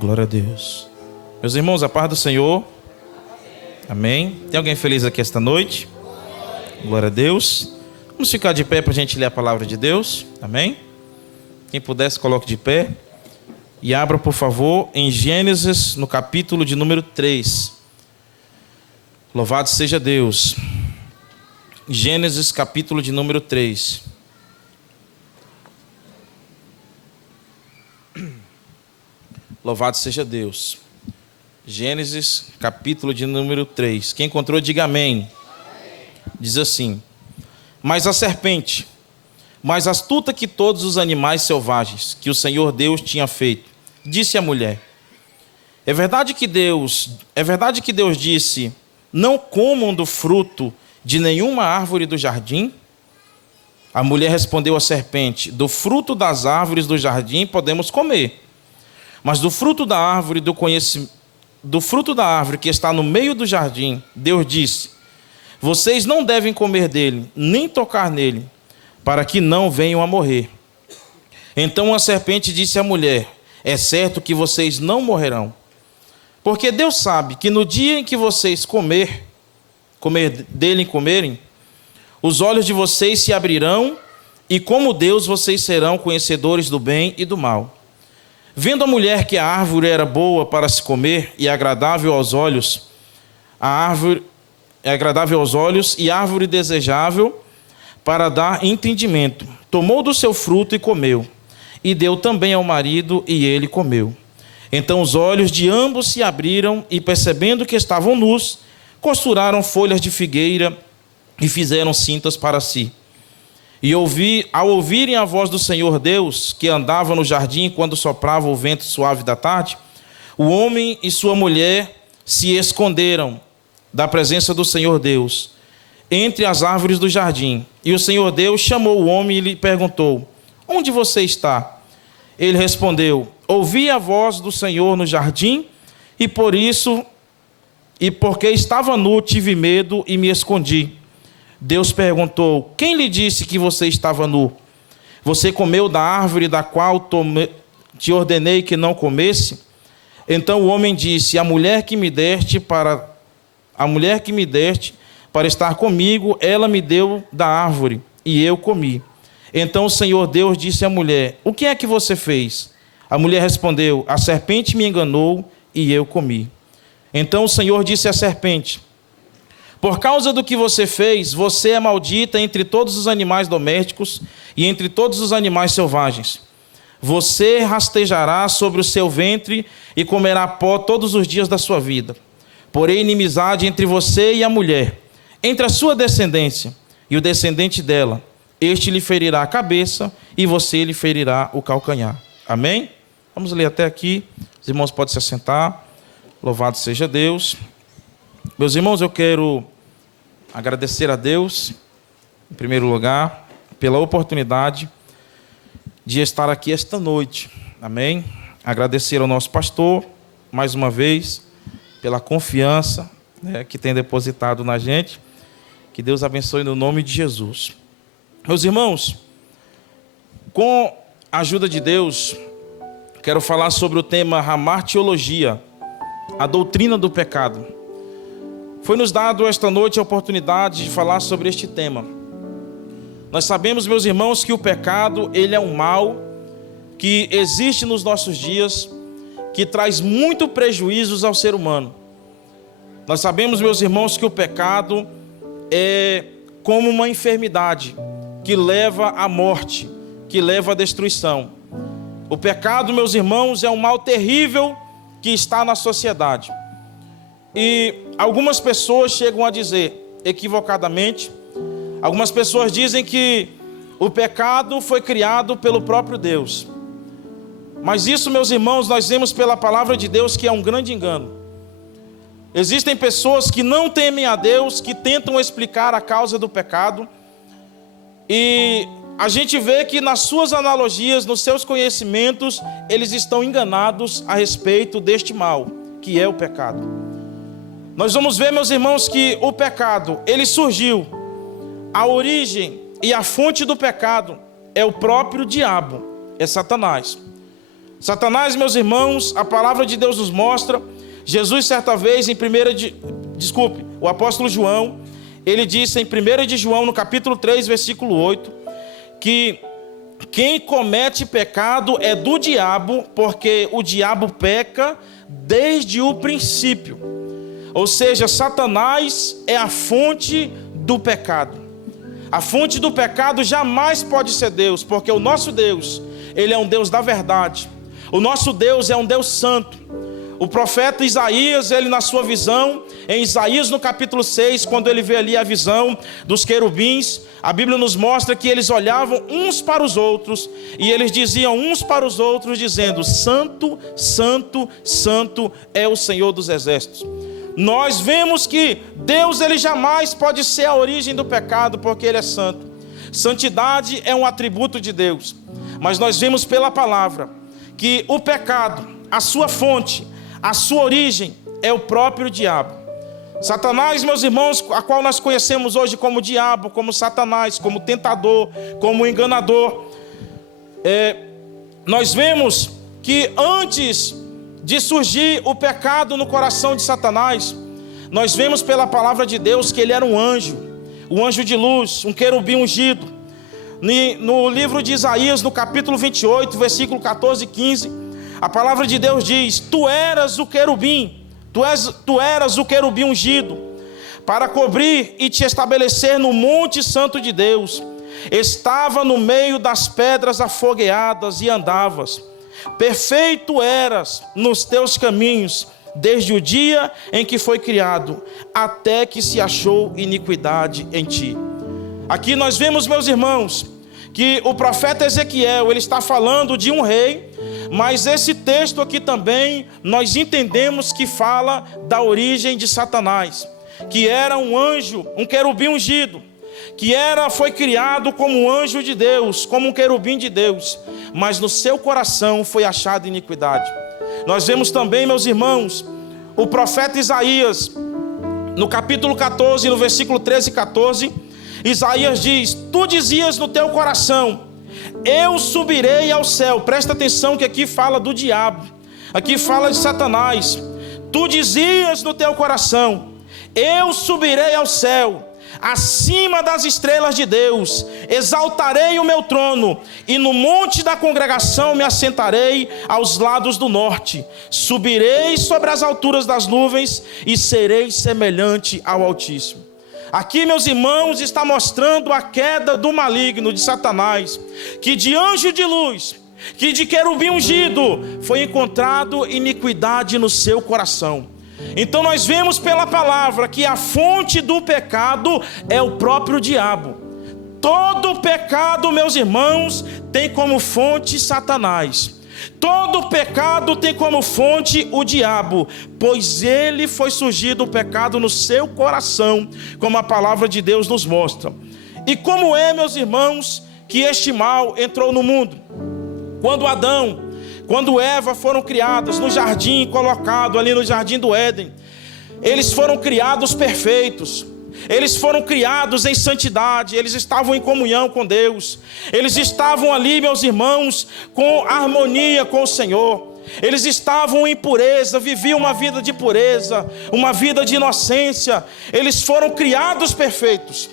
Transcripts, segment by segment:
Glória a Deus. Meus irmãos, a paz do Senhor. Amém. Tem alguém feliz aqui esta noite? Glória a Deus. Vamos ficar de pé para a gente ler a palavra de Deus. Amém. Quem puder, se coloque de pé. E abra, por favor, em Gênesis, no capítulo de número 3. Louvado seja Deus. Gênesis, capítulo de número 3. Louvado seja Deus. Gênesis, capítulo de número 3. Quem encontrou, diga amém. Diz assim: Mas a serpente, mais astuta que todos os animais selvagens que o Senhor Deus tinha feito, disse à mulher: É verdade que Deus disse: Não comam do fruto de nenhuma árvore do jardim? A mulher respondeu à serpente: Do fruto das árvores do jardim podemos comer, mas do fruto da árvore que está no meio do jardim, Deus disse: Vocês não devem comer dele, nem tocar nele, para que não venham a morrer. Então a serpente disse à mulher: É certo que vocês não morrerão, porque Deus sabe que no dia em que vocês comerem, os olhos de vocês se abrirão, e como Deus vocês serão conhecedores do bem e do mal. Vendo a mulher que a árvore era boa para se comer e agradável aos olhos, e árvore desejável para dar entendimento, tomou do seu fruto e comeu, e deu também ao marido, e ele comeu. Então os olhos de ambos se abriram, e percebendo que estavam nus, costuraram folhas de figueira e fizeram cintas para si. E ao ouvirem a voz do Senhor Deus, que andava no jardim quando soprava o vento suave da tarde, o homem e sua mulher se esconderam da presença do Senhor Deus entre as árvores do jardim. E o Senhor Deus chamou o homem e lhe perguntou: Onde você está? Ele respondeu: Ouvi a voz do Senhor no jardim, e porque estava nu, tive medo e me escondi. Deus perguntou: Quem lhe disse que você estava nu? Você comeu da árvore da qual te ordenei que não comesse? Então o homem disse: A mulher que me deste para estar comigo, ela me deu da árvore, e eu comi. Então o Senhor Deus disse à mulher: O que é que você fez? A mulher respondeu: A serpente me enganou, e eu comi. Então o Senhor disse à serpente: Por causa do que você fez, você é maldita entre todos os animais domésticos e entre todos os animais selvagens. Você rastejará sobre o seu ventre e comerá pó todos os dias da sua vida. Porém, inimizade entre você e a mulher, entre a sua descendência e o descendente dela. Este lhe ferirá a cabeça e você lhe ferirá o calcanhar. Amém? Vamos ler até aqui. Os irmãos podem se assentar. Louvado seja Deus. Meus irmãos, eu quero agradecer a Deus, em primeiro lugar, pela oportunidade de estar aqui esta noite. Amém? Agradecer ao nosso pastor, mais uma vez, pela confiança, que tem depositado na gente. Que Deus abençoe no nome de Jesus. Meus irmãos, com a ajuda de Deus, quero falar sobre o tema Hamartiologia, a doutrina do pecado. Foi nos dado esta noite a oportunidade de falar sobre este tema. Nós sabemos, meus irmãos, que o pecado, ele é um mal que existe nos nossos dias, que traz muito prejuízos ao ser humano. Nós sabemos, meus irmãos, que o pecado é como uma enfermidade que leva à morte, que leva à destruição. O pecado, meus irmãos, é um mal terrível que está na sociedade. E algumas pessoas chegam a dizer, equivocadamente, algumas pessoas dizem que o pecado foi criado pelo próprio Deus. Mas isso, meus irmãos, nós vemos pela palavra de Deus que é um grande engano. Existem pessoas que não temem a Deus, que tentam explicar a causa do pecado, e a gente vê que nas suas analogias, nos seus conhecimentos, eles estão enganados a respeito deste mal, que é o pecado. Nós vamos ver, meus irmãos, que o pecado, ele surgiu. A origem e a fonte do pecado é o próprio diabo, é Satanás. Satanás, meus irmãos, a palavra de Deus nos mostra. Jesus, certa vez, o apóstolo João, ele disse em 1 de João, no capítulo 3, versículo 8, que quem comete pecado é do diabo, porque o diabo peca desde o princípio. Ou seja, Satanás é a fonte do pecado. A fonte do pecado jamais pode ser Deus, porque o nosso Deus, ele é um Deus da verdade. O nosso Deus é um Deus santo. O profeta Isaías, ele na sua visão, em Isaías no capítulo 6, quando ele vê ali a visão dos querubins, a Bíblia nos mostra que eles olhavam uns para os outros, e eles diziam uns para os outros, dizendo: Santo, Santo, Santo é o Senhor dos exércitos. Nós vemos que Deus, ele jamais pode ser a origem do pecado, porque ele é santo. Santidade é um atributo de Deus. Mas nós vemos pela palavra que o pecado, a sua fonte, a sua origem é o próprio diabo. Satanás, meus irmãos, a qual nós conhecemos hoje como diabo, como Satanás, como tentador, como enganador. Nós vemos que antes de surgir o pecado no coração de Satanás, nós vemos pela palavra de Deus que ele era um anjo de luz, um querubim ungido. No livro de Isaías, no capítulo 28, versículo 14 e 15, a palavra de Deus diz: Tu eras o querubim, tu eras o querubim ungido, para cobrir e te estabelecer no monte santo de Deus. Estava no meio das pedras afogueadas e andavas. Perfeito eras nos teus caminhos, desde o dia em que foi criado, até que se achou iniquidade em ti. Aqui nós vemos, meus irmãos, que o profeta Ezequiel, ele está falando de um rei, mas esse texto aqui também nós entendemos que fala da origem de Satanás, que era um anjo, um querubim ungido, que foi criado como um anjo de Deus, como um querubim de Deus, mas no seu coração foi achada iniquidade. Nós vemos também, meus irmãos, o profeta Isaías, no capítulo 14, no versículo 13 e 14, Isaías diz: Tu dizias no teu coração: Eu subirei ao céu. Presta atenção que aqui fala do diabo, aqui fala de Satanás. Tu dizias no teu coração: Eu subirei ao céu, acima das estrelas de Deus, exaltarei o meu trono, e no monte da congregação me assentarei aos lados do norte. Subirei sobre as alturas das nuvens e serei semelhante ao Altíssimo. Aqui, meus irmãos, está mostrando a queda do maligno, de Satanás, que de anjo de luz, que de querubim ungido, foi encontrado iniquidade no seu coração. Então nós vemos pela palavra que a fonte do pecado é o próprio diabo. Todo pecado, meus irmãos, tem como fonte Satanás. Todo pecado tem como fonte o diabo, pois ele foi surgido o pecado no seu coração, como a palavra de Deus nos mostra. E como é, meus irmãos, que este mal entrou no mundo? Quando Eva foram criadas no jardim, colocado ali no jardim do Éden, eles foram criados perfeitos. Eles foram criados em santidade, eles estavam em comunhão com Deus, eles estavam ali, meus irmãos, com harmonia com o Senhor, eles estavam em pureza, viviam uma vida de pureza, uma vida de inocência, eles foram criados perfeitos.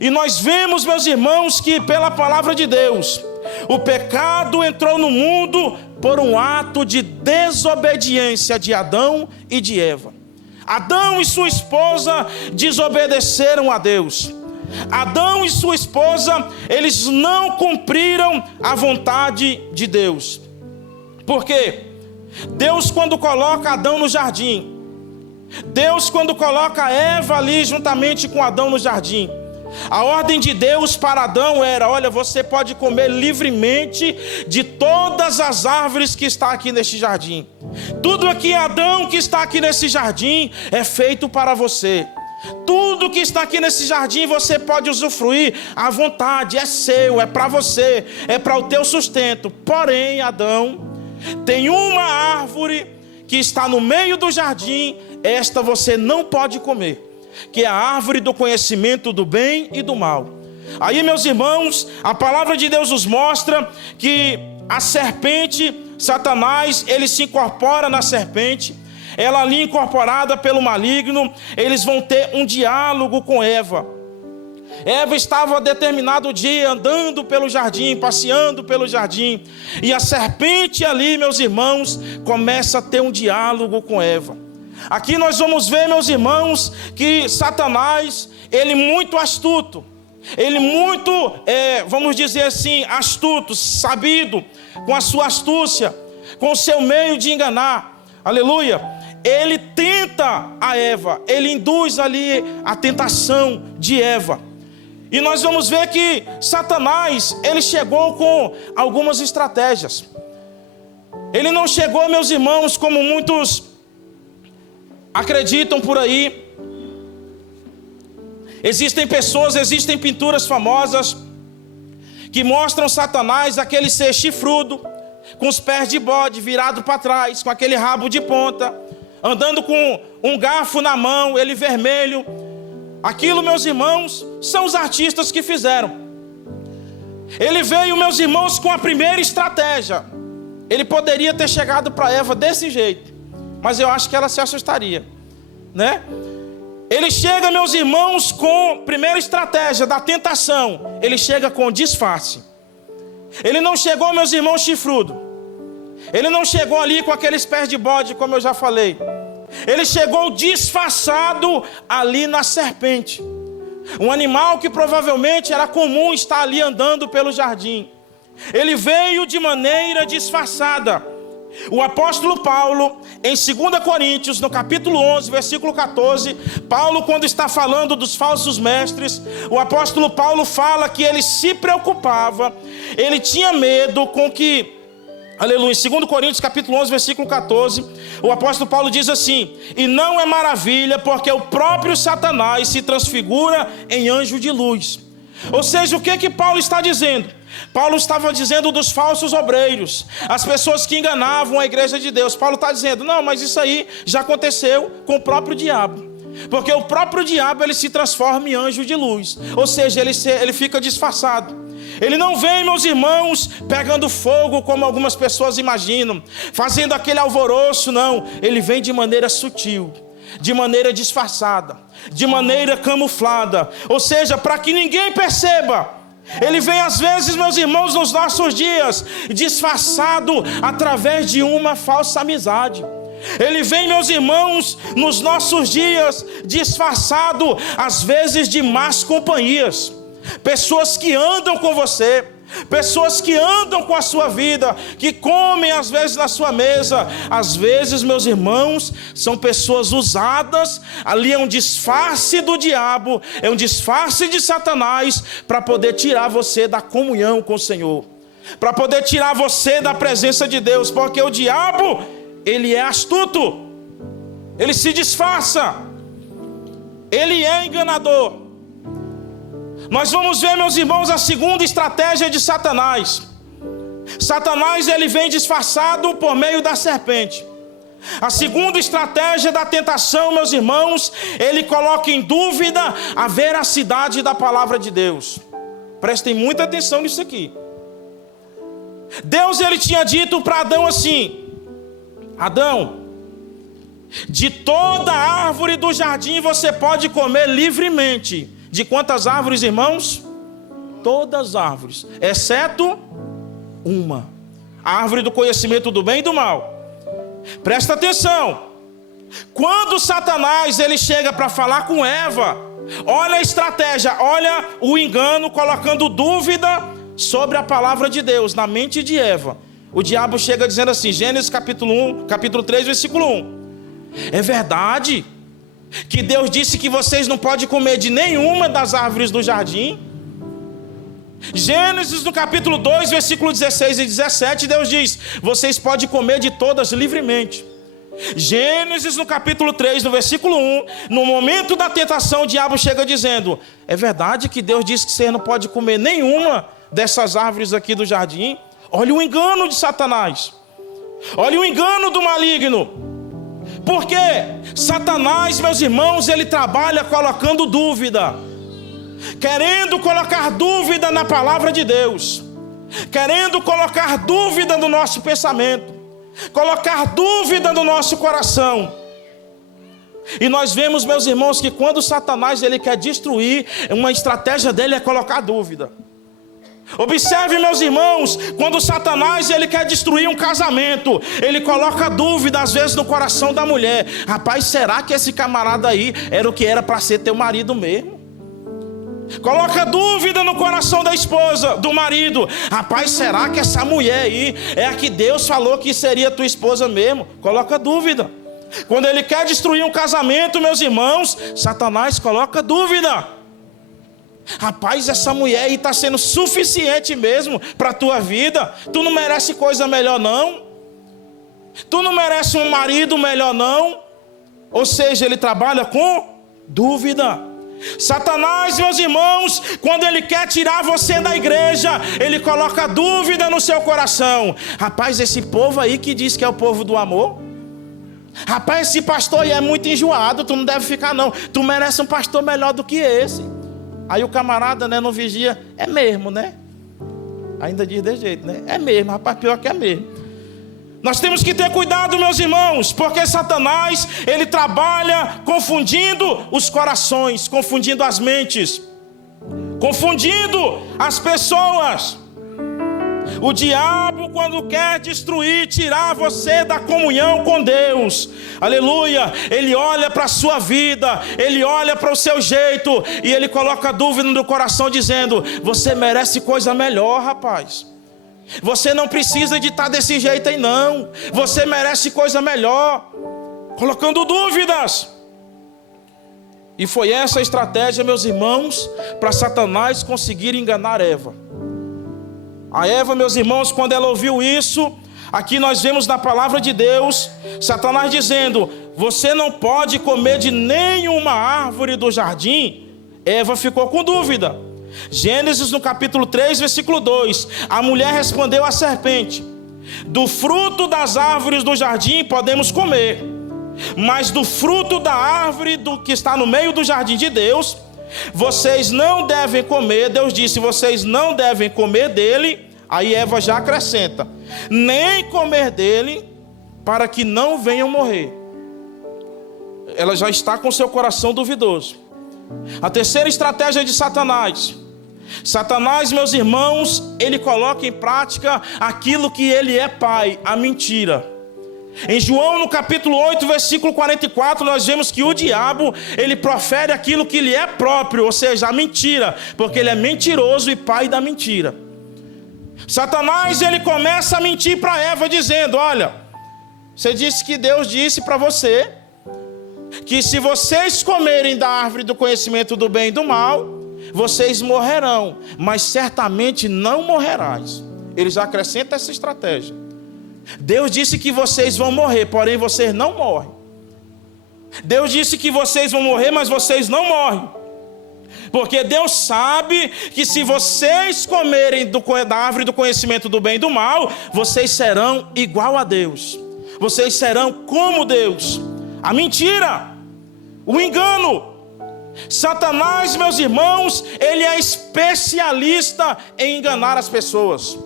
E nós vemos, meus irmãos, que pela palavra de Deus, o pecado entrou no mundo por um ato de desobediência de Adão e de Eva. Adão e sua esposa desobedeceram a Deus. Adão e sua esposa, eles não cumpriram a vontade de Deus. Por quê? Deus, quando coloca Adão no jardim, Deus, quando coloca Eva ali juntamente com Adão no jardim, a ordem de Deus para Adão era: olha, você pode comer livremente de todas as árvores que está aqui neste jardim. Tudo aqui, Adão, que está aqui nesse jardim é feito para você. Tudo que está aqui nesse jardim você pode usufruir à vontade, é seu, é para você, é para o teu sustento. Porém, Adão, tem uma árvore que está no meio do jardim, esta você não pode comer, que é a árvore do conhecimento do bem e do mal. Aí, meus irmãos, a palavra de Deus nos mostra que a serpente Satanás, ele se incorpora na serpente, ela ali incorporada pelo maligno, eles vão ter um diálogo com Eva. Eva estava determinado dia andando pelo jardim, passeando pelo jardim, e a serpente ali, meus irmãos, começa a ter um diálogo com Eva. Aqui nós vamos ver, meus irmãos, que Satanás, ele muito astuto, ele muito, vamos dizer assim, astuto, sabido, com a sua astúcia, com o seu meio de enganar, aleluia, ele tenta a Eva, ele induz ali a tentação de Eva. E nós vamos ver que Satanás, ele chegou com algumas estratégias. Ele não chegou, meus irmãos, como muitos acreditam por aí. Existem pessoas, existem pinturas famosas que mostram Satanás, aquele ser chifrudo, com os pés de bode virado para trás, com aquele rabo de ponta, andando com um garfo na mão, ele vermelho. Aquilo, meus irmãos, são os artistas que fizeram. Ele veio, meus irmãos, com a primeira estratégia. Ele poderia ter chegado para Eva desse jeito, mas eu acho que ela se assustaria, né? Ele chega, meus irmãos, com a primeira estratégia da tentação. Ele chega com disfarce. Ele não chegou, meus irmãos, chifrudo. Ele não chegou ali com aqueles pés de bode, como eu já falei. Ele chegou disfarçado ali na serpente. Um animal que provavelmente era comum estar ali andando pelo jardim. Ele veio de maneira disfarçada. O apóstolo Paulo, em 2 Coríntios, no capítulo 11, versículo 14, Paulo, quando está falando dos falsos mestres, o apóstolo Paulo fala que ele se preocupava, ele tinha medo com que, aleluia, em 2 Coríntios, capítulo 11, versículo 14, o apóstolo Paulo diz assim: e não é maravilha, porque o próprio Satanás se transfigura em anjo de luz. Ou seja, o que Paulo está dizendo? Paulo estava dizendo dos falsos obreiros, as pessoas que enganavam a igreja de Deus. Paulo está dizendo, não, mas isso aí já aconteceu com o próprio diabo. Porque o próprio diabo, ele se transforma em anjo de luz. Ou seja, ele fica disfarçado. Ele não vem, meus irmãos, pegando fogo como algumas pessoas imaginam, fazendo aquele alvoroço, não. Ele vem de maneira sutil, de maneira disfarçada, de maneira camuflada. Ou seja, para que ninguém perceba. Ele vem às vezes, meus irmãos, nos nossos dias, disfarçado através de uma falsa amizade. Ele vem, meus irmãos, nos nossos dias, disfarçado às vezes de más companhias. Pessoas que andam com você, pessoas que andam com a sua vida, que comem às vezes na sua mesa. Às vezes, meus irmãos, são pessoas usadas. Ali é um disfarce do diabo, é um disfarce de Satanás, para poder tirar você da comunhão com o Senhor, para poder tirar você da presença de Deus. Porque o diabo, ele é astuto, ele se disfarça, ele é enganador. Nós vamos ver, meus irmãos, a segunda estratégia de Satanás. Satanás, ele vem disfarçado por meio da serpente. A segunda estratégia da tentação, meus irmãos, ele coloca em dúvida a veracidade da palavra de Deus. Prestem muita atenção nisso aqui. Deus, ele tinha dito para Adão assim: Adão, de toda árvore do jardim você pode comer livremente. De quantas árvores, irmãos? Todas as árvores, exceto uma, a árvore do conhecimento do bem e do mal. Presta atenção. Quando Satanás, ele chega para falar com Eva, olha a estratégia, olha o engano, colocando dúvida sobre a palavra de Deus na mente de Eva. O diabo chega dizendo assim, Gênesis capítulo 3, versículo 1. É verdade que Deus disse que vocês não podem comer de nenhuma das árvores do jardim? Gênesis no capítulo 2, versículo 16 e 17, Deus diz: vocês podem comer de todas livremente. Gênesis no capítulo 3, no versículo 1, no momento da tentação, o diabo chega dizendo: é verdade que Deus disse que você não pode comer nenhuma dessas árvores aqui do jardim? Olha o engano de Satanás, olha o engano do maligno. Porque Satanás, meus irmãos, ele trabalha colocando dúvida, querendo colocar dúvida na palavra de Deus. querendo colocar dúvida no nosso pensamento, colocar dúvida no nosso coração. E nós vemos, meus irmãos, que quando Satanás ele quer destruir, uma estratégia dele é colocar dúvida. Observe, meus irmãos, quando Satanás ele quer destruir um casamento, ele coloca dúvida às vezes no coração da mulher. Rapaz, será que esse camarada aí era o que era para ser teu marido mesmo? Coloca dúvida no coração da esposa, do marido. Rapaz, será que essa mulher aí é a que Deus falou que seria tua esposa mesmo? Coloca dúvida. Quando ele quer destruir um casamento, meus irmãos, Satanás coloca dúvida. Rapaz, essa mulher aí está sendo suficiente mesmo para a tua vida? Tu não merece coisa melhor não? Tu não merece um marido melhor não? Ou seja, ele trabalha com dúvida. Satanás, meus irmãos, quando ele quer tirar você da igreja, ele coloca dúvida no seu coração. Rapaz, esse povo aí que diz que é o povo do amor, rapaz, esse pastor aí é muito enjoado, tu não deve ficar não, tu merece um pastor melhor do que esse. Aí o camarada, né, não vigia, é mesmo, né? Ainda diz desse jeito, né? É mesmo, rapaz, pior que é mesmo. Nós temos que ter cuidado, meus irmãos, porque Satanás, ele trabalha confundindo os corações, confundindo as mentes, confundindo as pessoas. O diabo, quando quer destruir, tirar você da comunhão com Deus, aleluia, ele olha para a sua vida, ele olha para o seu jeito, e ele coloca dúvida no coração, dizendo: você merece coisa melhor, rapaz. Você não precisa de estar desse jeito aí não. Você merece coisa melhor. Colocando dúvidas. E foi essa a estratégia, meus irmãos, para Satanás conseguir enganar Eva. A Eva, meus irmãos, quando ela ouviu isso, aqui nós vemos na palavra de Deus, Satanás dizendo: você não pode comer de nenhuma árvore do jardim. Eva ficou com dúvida. Gênesis no capítulo 3, versículo 2. A mulher respondeu à serpente: do fruto das árvores do jardim podemos comer, mas do fruto da árvore que está no meio do jardim de Deus, vocês não devem comer. Deus disse: vocês não devem comer dele. Aí Eva já acrescenta: nem comer dele, para que não venham morrer. Ela já está com seu coração duvidoso. A terceira estratégia de Satanás. Satanás, meus irmãos, ele coloca em prática aquilo que ele é pai, a mentira. Em João, no capítulo 8, versículo 44, nós vemos que o diabo, ele profere aquilo que lhe é próprio, ou seja, a mentira, porque ele é mentiroso e pai da mentira. Satanás, ele começa a mentir para Eva, dizendo: olha, você disse que Deus disse para você que se vocês comerem da árvore do conhecimento do bem e do mal, vocês morrerão, mas certamente não morrerás. Ele já acrescenta essa estratégia. Deus disse que vocês vão morrer, porém vocês não morrem. Deus disse que vocês vão morrer, mas vocês não morrem. Porque Deus sabe que se vocês comerem da árvore do conhecimento do bem e do mal, vocês serão igual a Deus. Vocês serão como Deus. A mentira, o engano. Satanás, meus irmãos, ele é especialista em enganar as pessoas.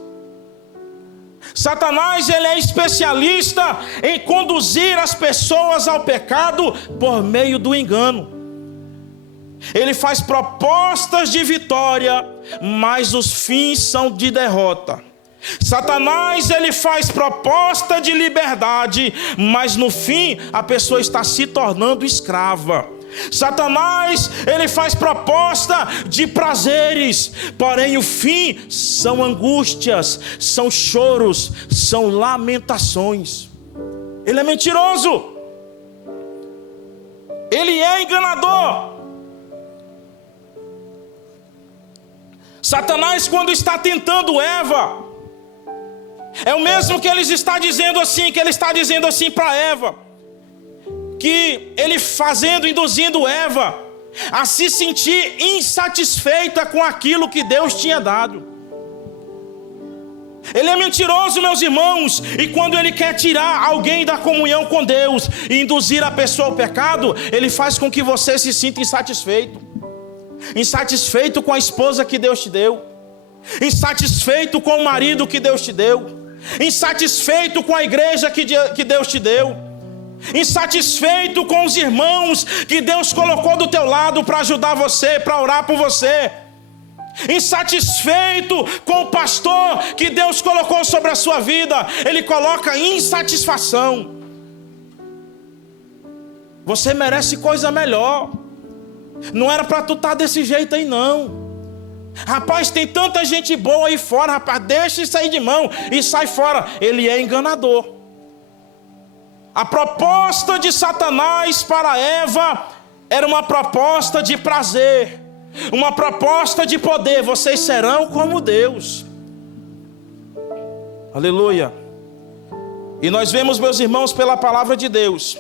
Satanás, ele é especialista em conduzir as pessoas ao pecado por meio do engano. Ele faz propostas de vitória, mas os fins são de derrota. Satanás, ele faz proposta de liberdade, mas no fim a pessoa está se tornando escrava. Satanás, ele faz proposta de prazeres, porém o fim são angústias, são choros, são lamentações. Ele é mentiroso. Ele é enganador. Satanás, quando está tentando Eva, é o mesmo que ele está dizendo assim para Eva, que ele induzindo Eva a se sentir insatisfeita com aquilo que Deus tinha dado. Ele é mentiroso, meus irmãos, e quando ele quer tirar alguém da comunhão com Deus e induzir a pessoa ao pecado, ele faz com que você se sinta insatisfeito com a esposa que Deus te deu, insatisfeito com o marido que Deus te deu, insatisfeito com a igreja que Deus te deu, insatisfeito com os irmãos que Deus colocou do teu lado para ajudar você, para orar por você, insatisfeito com o pastor que Deus colocou sobre a sua vida. Ele coloca insatisfação. Você merece coisa melhor. Não era para tu estar desse jeito aí não. Rapaz, tem tanta gente boa aí fora, rapaz, deixa isso aí de mão e sai fora. Ele é enganador. A proposta de Satanás para Eva era uma proposta de prazer, uma proposta de poder. Vocês serão como Deus. Aleluia. E nós vemos, meus irmãos, pela palavra de Deus,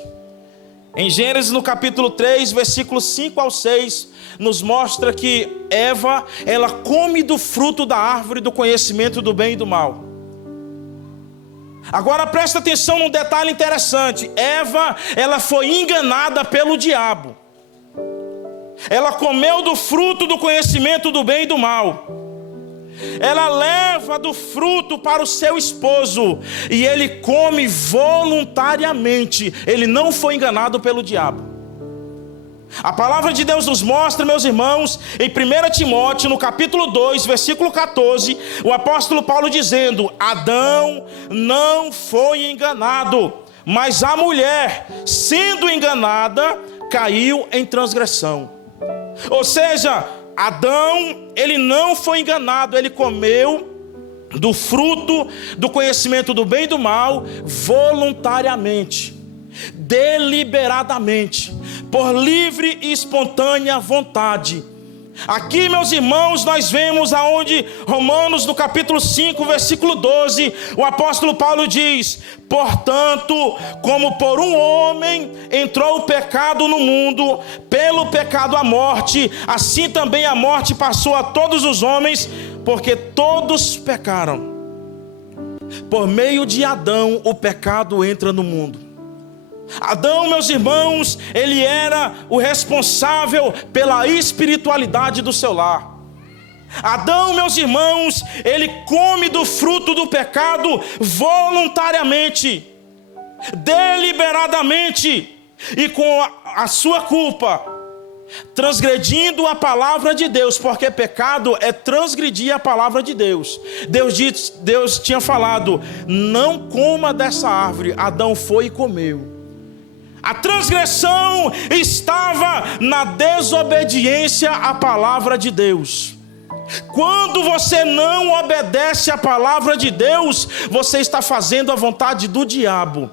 em Gênesis no capítulo 3, versículos 5 ao 6, nos mostra que Eva, ela come do fruto da árvore do conhecimento do bem e do mal. Agora presta atenção num detalhe interessante. Eva, ela foi enganada pelo diabo. Ela comeu do fruto do conhecimento do bem e do mal. Ela leva do fruto para o seu esposo e ele come voluntariamente. Ele não foi enganado pelo diabo. A palavra de Deus nos mostra, meus irmãos, em 1 Timóteo, no capítulo 2, versículo 14, o apóstolo Paulo dizendo: Adão não foi enganado, mas a mulher, sendo enganada, caiu em transgressão. Ou seja, Adão, ele não foi enganado, ele comeu do fruto do conhecimento do bem e do mal voluntariamente, deliberadamente, por livre e espontânea vontade. Aqui, meus irmãos, nós vemos aonde Romanos, no capítulo 5, versículo 12, o apóstolo Paulo diz: portanto, como por um homem entrou o pecado no mundo, pelo pecado a morte, assim também a morte passou a todos os homens, porque todos pecaram. Por meio de Adão, o pecado entra no mundo. Adão, meus irmãos, ele era o responsável pela espiritualidade do seu lar. Adão, meus irmãos, ele come do fruto do pecado voluntariamente, deliberadamente e com a sua culpa, transgredindo a palavra de Deus, porque pecado é transgredir a palavra de Deus. Deus tinha falado: não coma dessa árvore. Adão foi e comeu. A transgressão estava na desobediência à palavra de Deus. Quando você não obedece à palavra de Deus, você está fazendo a vontade do diabo.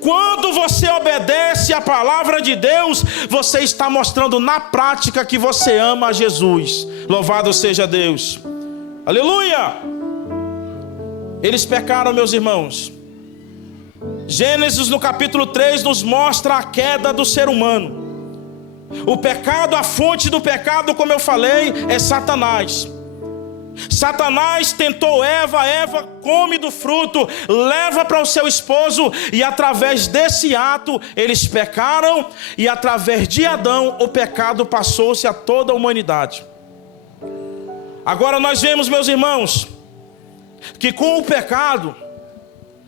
Quando você obedece à palavra de Deus, você está mostrando na prática que você ama a Jesus. Louvado seja Deus. Aleluia! Eles pecaram, meus irmãos. Gênesis no capítulo 3 nos mostra a queda do ser humano. O pecado, a fonte do pecado, como eu falei, é Satanás. Satanás tentou Eva, Eva come do fruto, leva para o seu esposo, e através desse ato eles pecaram, e através de Adão o pecado passou-se a toda a humanidade. Agora nós vemos, meus irmãos, que com o pecado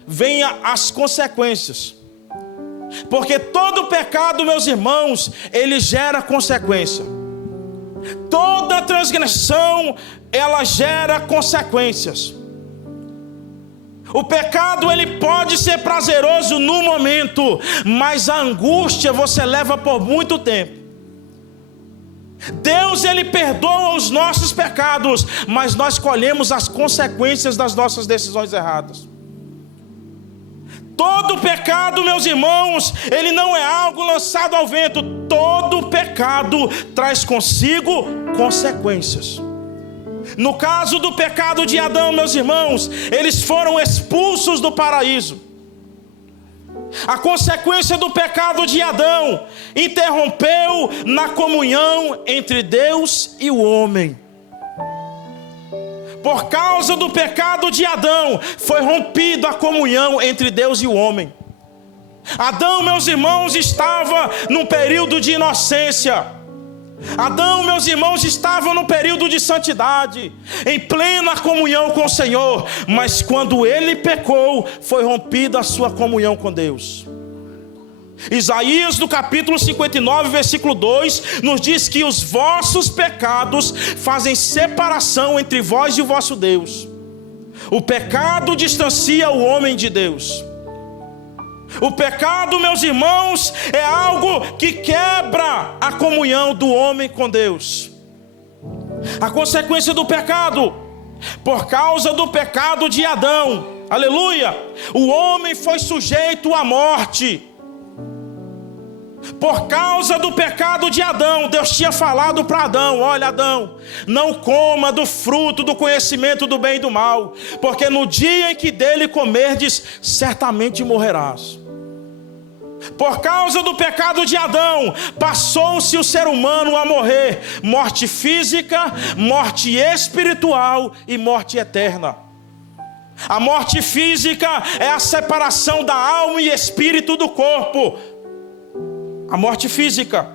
vem as consequências. Porque todo pecado, meus irmãos, ele gera consequência. Toda transgressão, ela gera consequências. O pecado, ele pode ser prazeroso no momento, mas a angústia você leva por muito tempo. Deus, ele perdoa os nossos pecados, mas nós colhemos as consequências das nossas decisões erradas. Todo pecado, meus irmãos, ele não é algo lançado ao vento. Todo pecado traz consigo consequências. No caso do pecado de Adão, meus irmãos, eles foram expulsos do paraíso. A consequência do pecado de Adão interrompeu na comunhão entre Deus e o homem. Por causa do pecado de Adão, foi rompida a comunhão entre Deus e o homem. Adão, meus irmãos, estava num período de inocência. Adão, meus irmãos, estava no período de santidade, em plena comunhão com o Senhor, mas quando ele pecou, foi rompida a sua comunhão com Deus. Isaías, no capítulo 59, versículo 2, nos diz que os vossos pecados fazem separação entre vós e o vosso Deus. O pecado distancia o homem de Deus. O pecado, meus irmãos, é algo que quebra a comunhão do homem com Deus. A consequência do pecado, por causa do pecado de Adão, aleluia, o homem foi sujeito à morte. Por causa do pecado de Adão, Deus tinha falado para Adão: olha, Adão, não coma do fruto do conhecimento do bem e do mal, porque no dia em que dele comerdes, certamente morrerás. Por causa do pecado de Adão, passou-se o ser humano a morrer, morte física, morte espiritual e morte eterna. A morte física é a separação da alma e espírito do corpo. A morte física,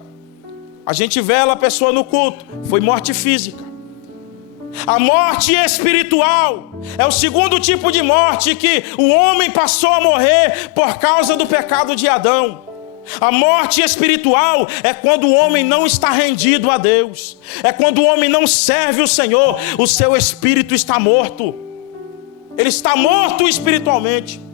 a gente vela a pessoa no culto, foi morte física. A morte espiritual é o segundo tipo de morte que o homem passou a morrer por causa do pecado de Adão. A morte espiritual é quando o homem não está rendido a Deus, é quando o homem não serve o Senhor, o seu espírito está morto, ele está morto espiritualmente.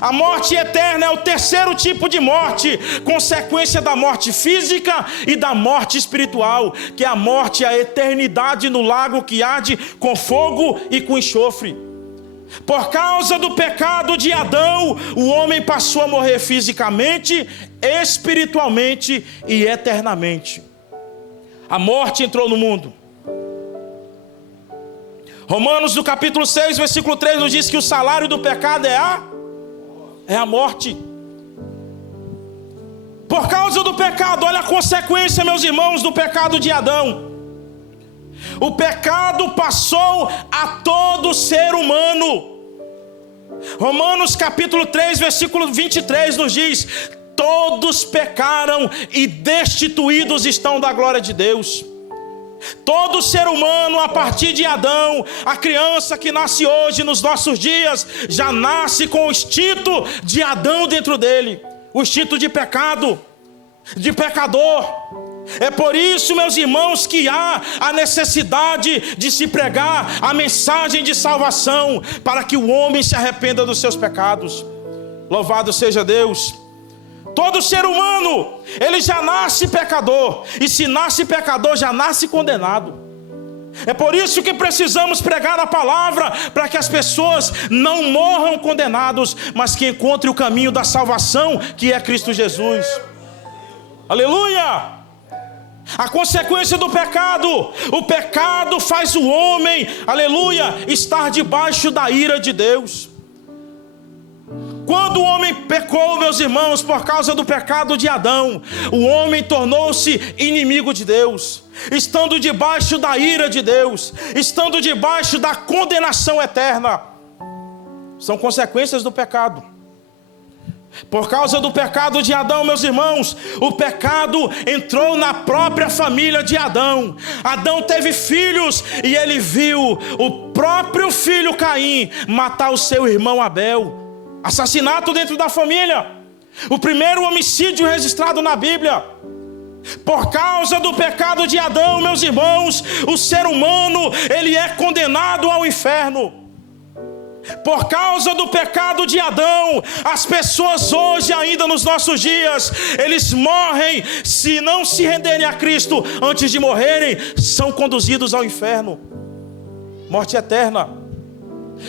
A morte eterna é o terceiro tipo de morte, consequência da morte física e da morte espiritual, que é a morte, a eternidade no lago que arde com fogo e com enxofre. Por causa do pecado de Adão, o homem passou a morrer fisicamente, espiritualmente e eternamente. A morte entrou no mundo. Romanos, no capítulo 6, versículo 3, nos diz que o salário do pecado é a morte. Por causa do pecado, olha a consequência, meus irmãos, do pecado de Adão. O pecado passou a todo ser humano. Romanos capítulo 3, versículo 23 nos diz: todos pecaram e destituídos estão da glória de Deus. Todo ser humano, a partir de Adão, a criança que nasce hoje nos nossos dias, já nasce com o instinto de Adão dentro dele, o instinto de pecado, de pecador. É por isso, meus irmãos, que há a necessidade de se pregar a mensagem de salvação, para que o homem se arrependa dos seus pecados. Louvado seja Deus. Todo ser humano, ele já nasce pecador, e se nasce pecador, já nasce condenado. É por isso que precisamos pregar a palavra, para que as pessoas não morram condenados, mas que encontrem o caminho da salvação, que é Cristo Jesus. Aleluia! A consequência do pecado, o pecado faz o homem, aleluia, estar debaixo da ira de Deus. Quando o homem pecou, meus irmãos, por causa do pecado de Adão, o homem tornou-se inimigo de Deus, estando debaixo da ira de Deus, estando debaixo da condenação eterna. São consequências do pecado. Por causa do pecado de Adão, meus irmãos, o pecado entrou na própria família de Adão. Adão teve filhos e ele viu o próprio filho Caim matar o seu irmão Abel. Assassinato dentro da família. O primeiro homicídio registrado na Bíblia. Por causa do pecado de Adão, meus irmãos, o ser humano, ele é condenado ao inferno. Por causa do pecado de Adão, as pessoas hoje, ainda nos nossos dias, eles morrem, se não se renderem a Cristo antes de morrerem, são conduzidos ao inferno. Morte eterna.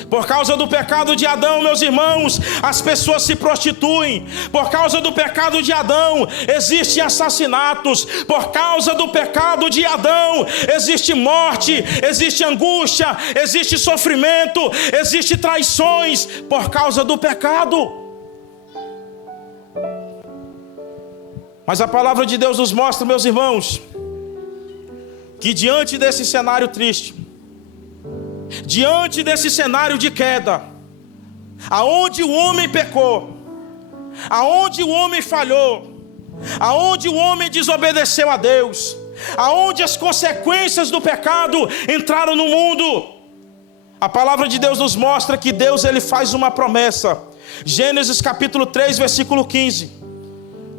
Por causa do pecado de Adão, meus irmãos, as pessoas se prostituem. Por causa do pecado de Adão, existem assassinatos. Por causa do pecado de Adão, existe morte, existe angústia, existe sofrimento, existe traições. Por causa do pecado. Mas a palavra de Deus nos mostra, meus irmãos, que diante desse cenário triste, diante desse cenário de queda, aonde o homem pecou, aonde o homem falhou, aonde o homem desobedeceu a Deus, aonde as consequências do pecado entraram no mundo. A palavra de Deus nos mostra que Deus ele faz uma promessa. Gênesis capítulo 3, versículo 15.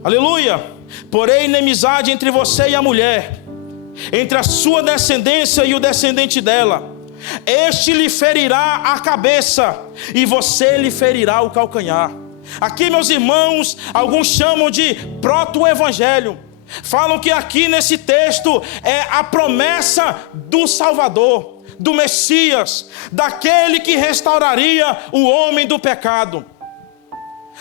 Aleluia! Porém, inimizade entre você e a mulher, entre a sua descendência e o descendente dela. Este lhe ferirá a cabeça e você lhe ferirá o calcanhar. Aqui, meus irmãos, alguns chamam de proto-evangelho. Falam que aqui nesse texto é a promessa do Salvador, do Messias, daquele que restauraria o homem do pecado.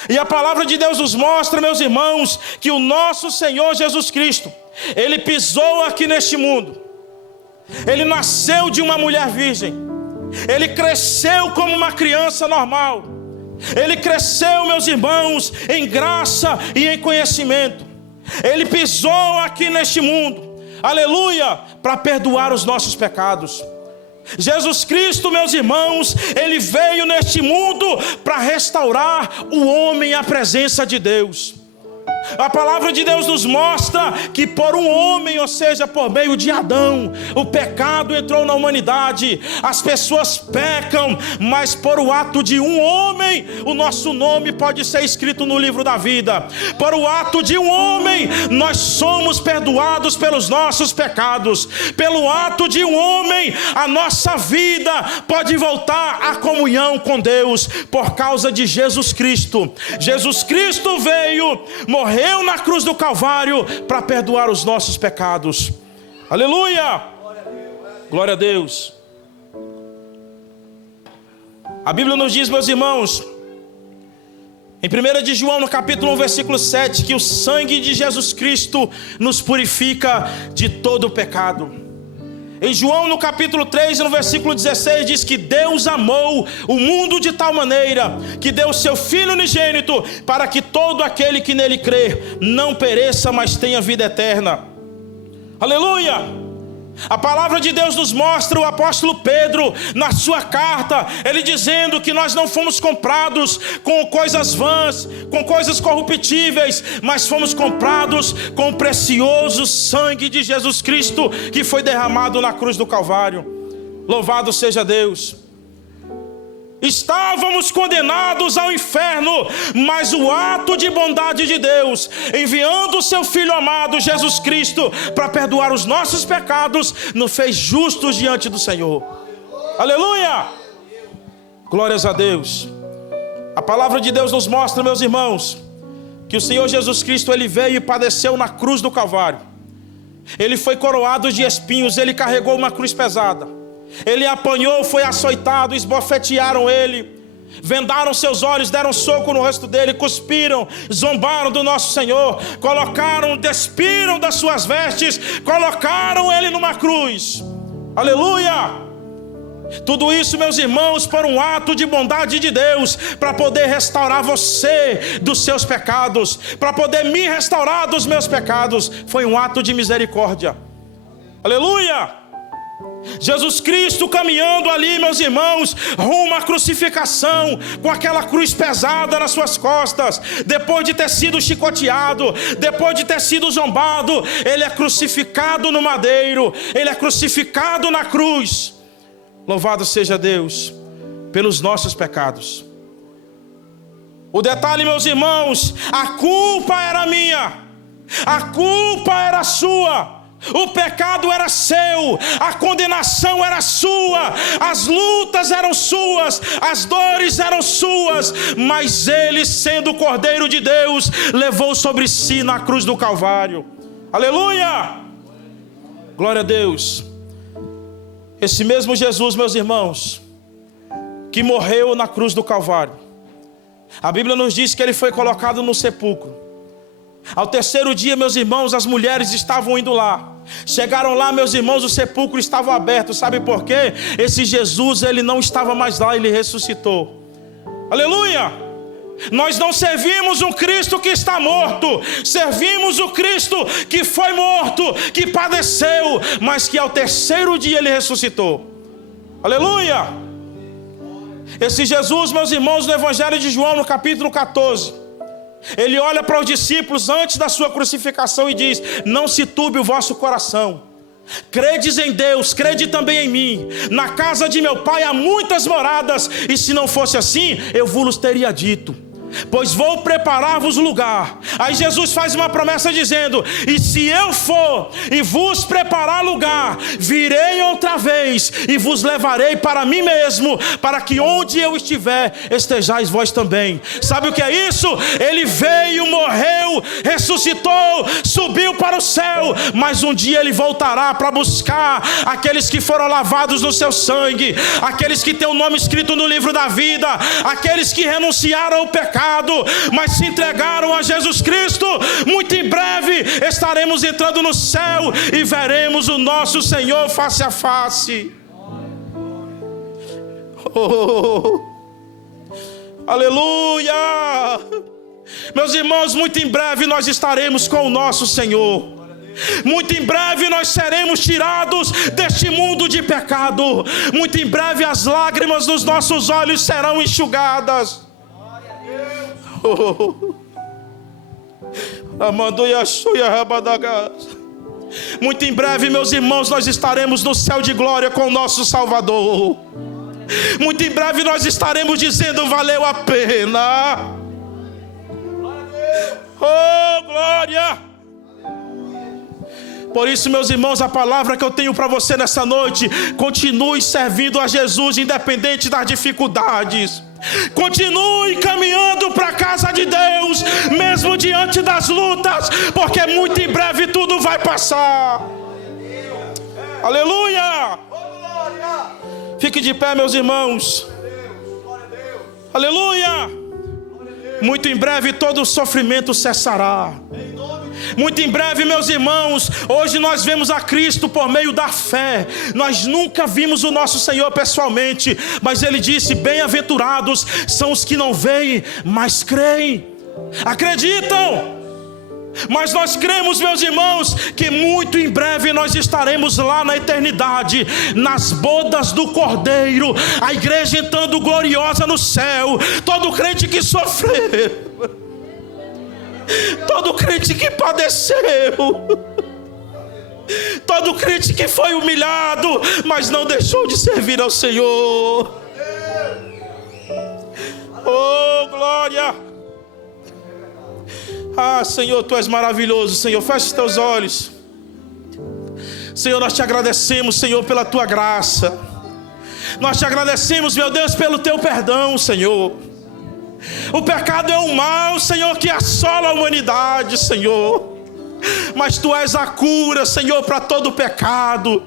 E a palavra de Deus nos mostra, meus irmãos, que o nosso Senhor Jesus Cristo, ele pisou aqui neste mundo. Ele nasceu de uma mulher virgem. Ele cresceu como uma criança normal. Ele cresceu, meus irmãos, em graça e em conhecimento. Ele pisou aqui neste mundo, aleluia, para perdoar os nossos pecados. Jesus Cristo, meus irmãos, ele veio neste mundo para restaurar o homem à presença de Deus. A palavra de Deus nos mostra que por um homem, ou seja, por meio de Adão, o pecado entrou na humanidade. As pessoas pecam, mas por o ato de um homem, o nosso nome pode ser escrito no livro da vida. Por o ato de um homem, nós somos perdoados pelos nossos pecados. Pelo ato de um homem, a nossa vida pode voltar à comunhão com Deus, por causa de Jesus Cristo. Jesus Cristo veio, morreu na cruz do Calvário para perdoar os nossos pecados. Aleluia! Glória a Deus. A Bíblia nos diz, meus irmãos, em 1 de João, no capítulo 1, versículo 7, que o sangue de Jesus Cristo nos purifica de todo o pecado. Em João, no capítulo 3, no versículo 16, diz que Deus amou o mundo de tal maneira que deu o seu Filho unigênito para que todo aquele que nele crê não pereça, mas tenha vida eterna. Aleluia! A palavra de Deus nos mostra o apóstolo Pedro na sua carta, ele dizendo que nós não fomos comprados com coisas vãs, com coisas corruptíveis, mas fomos comprados com o precioso sangue de Jesus Cristo que foi derramado na cruz do Calvário. Louvado seja Deus. Estávamos condenados ao inferno, mas o ato de bondade de Deus, enviando o seu Filho amado Jesus Cristo para perdoar os nossos pecados, nos fez justos diante do Senhor. Aleluia! Glórias a Deus. A palavra de Deus nos mostra, meus irmãos, que o Senhor Jesus Cristo ele veio e padeceu na cruz do Calvário. Ele foi coroado de espinhos, ele carregou uma cruz pesada. Ele apanhou, foi açoitado, esbofetearam ele, vendaram seus olhos, deram soco no rosto dele, cuspiram, zombaram do nosso Senhor, despiram das suas vestes, colocaram ele numa cruz. Aleluia! Tudo isso, meus irmãos, por um ato de bondade de Deus, para poder restaurar você dos seus pecados, para poder me restaurar dos meus pecados. Foi um ato de misericórdia. Aleluia! Jesus Cristo caminhando ali, meus irmãos, rumo à crucificação, com aquela cruz pesada nas suas costas, depois de ter sido chicoteado, depois de ter sido zombado, ele é crucificado no madeiro, ele é crucificado na cruz. Louvado seja Deus pelos nossos pecados. O detalhe, meus irmãos, a culpa era minha, a culpa era sua. O pecado era seu, a condenação era sua, as lutas eram suas, as dores eram suas, mas ele, sendo o Cordeiro de Deus, levou sobre si na cruz do Calvário. Aleluia! Glória a Deus. Esse mesmo Jesus, meus irmãos, que morreu na cruz do Calvário, a Bíblia nos diz que ele foi colocado no sepulcro. Ao terceiro dia, meus irmãos, as mulheres estavam indo lá. Chegaram lá, meus irmãos, o sepulcro estava aberto. Sabe por quê? Esse Jesus, ele não estava mais lá, ele ressuscitou. Aleluia! Nós não servimos um Cristo que está morto, servimos o Cristo que foi morto, que padeceu, mas que ao terceiro dia ele ressuscitou. Aleluia! Esse Jesus, meus irmãos, no Evangelho de João, no capítulo 14, Ele olha para os discípulos antes da sua crucificação e diz: não se turbe o vosso coração. Credes em Deus, crede também em mim. Na casa de meu pai há muitas moradas, e se não fosse assim, eu vos teria dito, pois vou preparar-vos lugar. Aí Jesus faz uma promessa dizendo: e se eu for e vos preparar lugar, virei outra vez e vos levarei para mim mesmo, para que onde eu estiver, estejais vós também. Sabe o que é isso? Ele veio, morreu, ressuscitou, subiu para o céu, mas um dia ele voltará para buscar aqueles que foram lavados no seu sangue, aqueles que têm o nome escrito no livro da vida, aqueles que renunciaram ao pecado, mas se entregaram a Jesus Cristo. Muito em breve estaremos entrando no céu e veremos o nosso Senhor face a face. Oh, aleluia! Meus irmãos, muito em breve nós estaremos com o nosso Senhor. Muito em breve nós seremos tirados deste mundo de pecado. Muito em breve as lágrimas dos nossos olhos serão enxugadas. Muito em breve, meus irmãos, nós estaremos no céu de glória com o nosso Salvador. Muito em breve nós estaremos dizendo: valeu a pena. Oh, glória! Por isso, meus irmãos, a palavra que eu tenho para você nessa noite: continue servindo a Jesus independente das dificuldades. Continue caminhando para a casa de Deus, mesmo diante das lutas, porque muito em breve tudo vai passar. Aleluia! Fique de pé, meus irmãos. Aleluia! Muito em breve todo o sofrimento cessará. Muito em breve, meus irmãos, hoje nós vemos a Cristo por meio da fé. Nós nunca vimos o nosso Senhor pessoalmente, mas Ele disse: bem-aventurados são os que não veem, mas creem. Acreditam. Mas nós cremos, meus irmãos, que muito em breve nós estaremos lá na eternidade, nas bodas do Cordeiro, a igreja entrando gloriosa no céu. Todo crente que sofreu, todo crente que padeceu, todo crente que foi humilhado, mas não deixou de servir ao Senhor. Oh, glória! Ah, Senhor, Tu és maravilhoso, Senhor. Feche os Teus olhos. Senhor, nós Te agradecemos, Senhor, pela Tua graça. Nós Te agradecemos, meu Deus, pelo Teu perdão, Senhor. O pecado é um mal, Senhor, que assola a humanidade, Senhor. Mas Tu és a cura, Senhor, para todo pecado.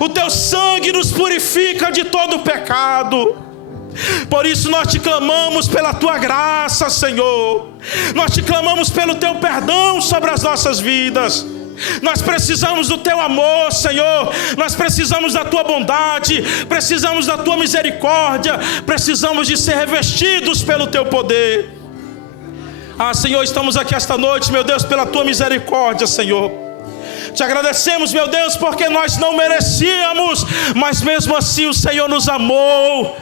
O Teu sangue nos purifica de todo pecado. Por isso nós Te clamamos pela Tua graça, Senhor. Nós Te clamamos pelo Teu perdão sobre as nossas vidas. Nós precisamos do Teu amor, Senhor. Nós precisamos da Tua bondade. Precisamos da Tua misericórdia. Precisamos de ser revestidos pelo Teu poder. Ah, Senhor, estamos aqui esta noite, meu Deus, pela Tua misericórdia, Senhor. Te agradecemos, meu Deus, porque nós não merecíamos, mas mesmo assim o Senhor nos amou.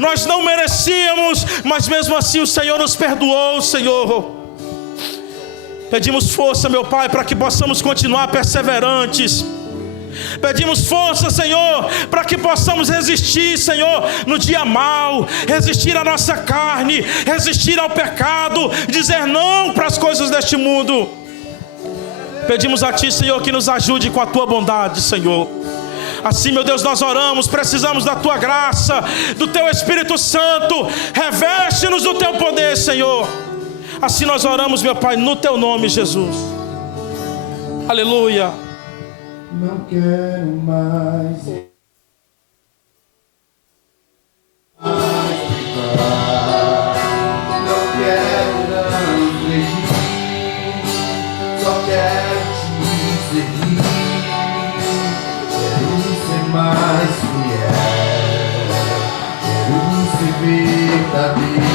Nós não merecíamos, mas mesmo assim o Senhor nos perdoou, Senhor. Pedimos força, meu Pai, para que possamos continuar perseverantes. Pedimos força, Senhor, para que possamos resistir, Senhor, no dia mau, resistir à nossa carne, resistir ao pecado, dizer não para as coisas deste mundo. Pedimos a Ti, Senhor, que nos ajude com a Tua bondade, Senhor. Assim, meu Deus, nós oramos, precisamos da Tua graça, do Teu Espírito Santo. Reveste-nos do Teu poder, Senhor. Assim nós oramos, meu Pai, no Teu nome, Jesus. Aleluia. Não quero mais ficar. Não quero não fugir. Só quero Te seguir. Quero ser mais fiel. Quero ser verdadeiro.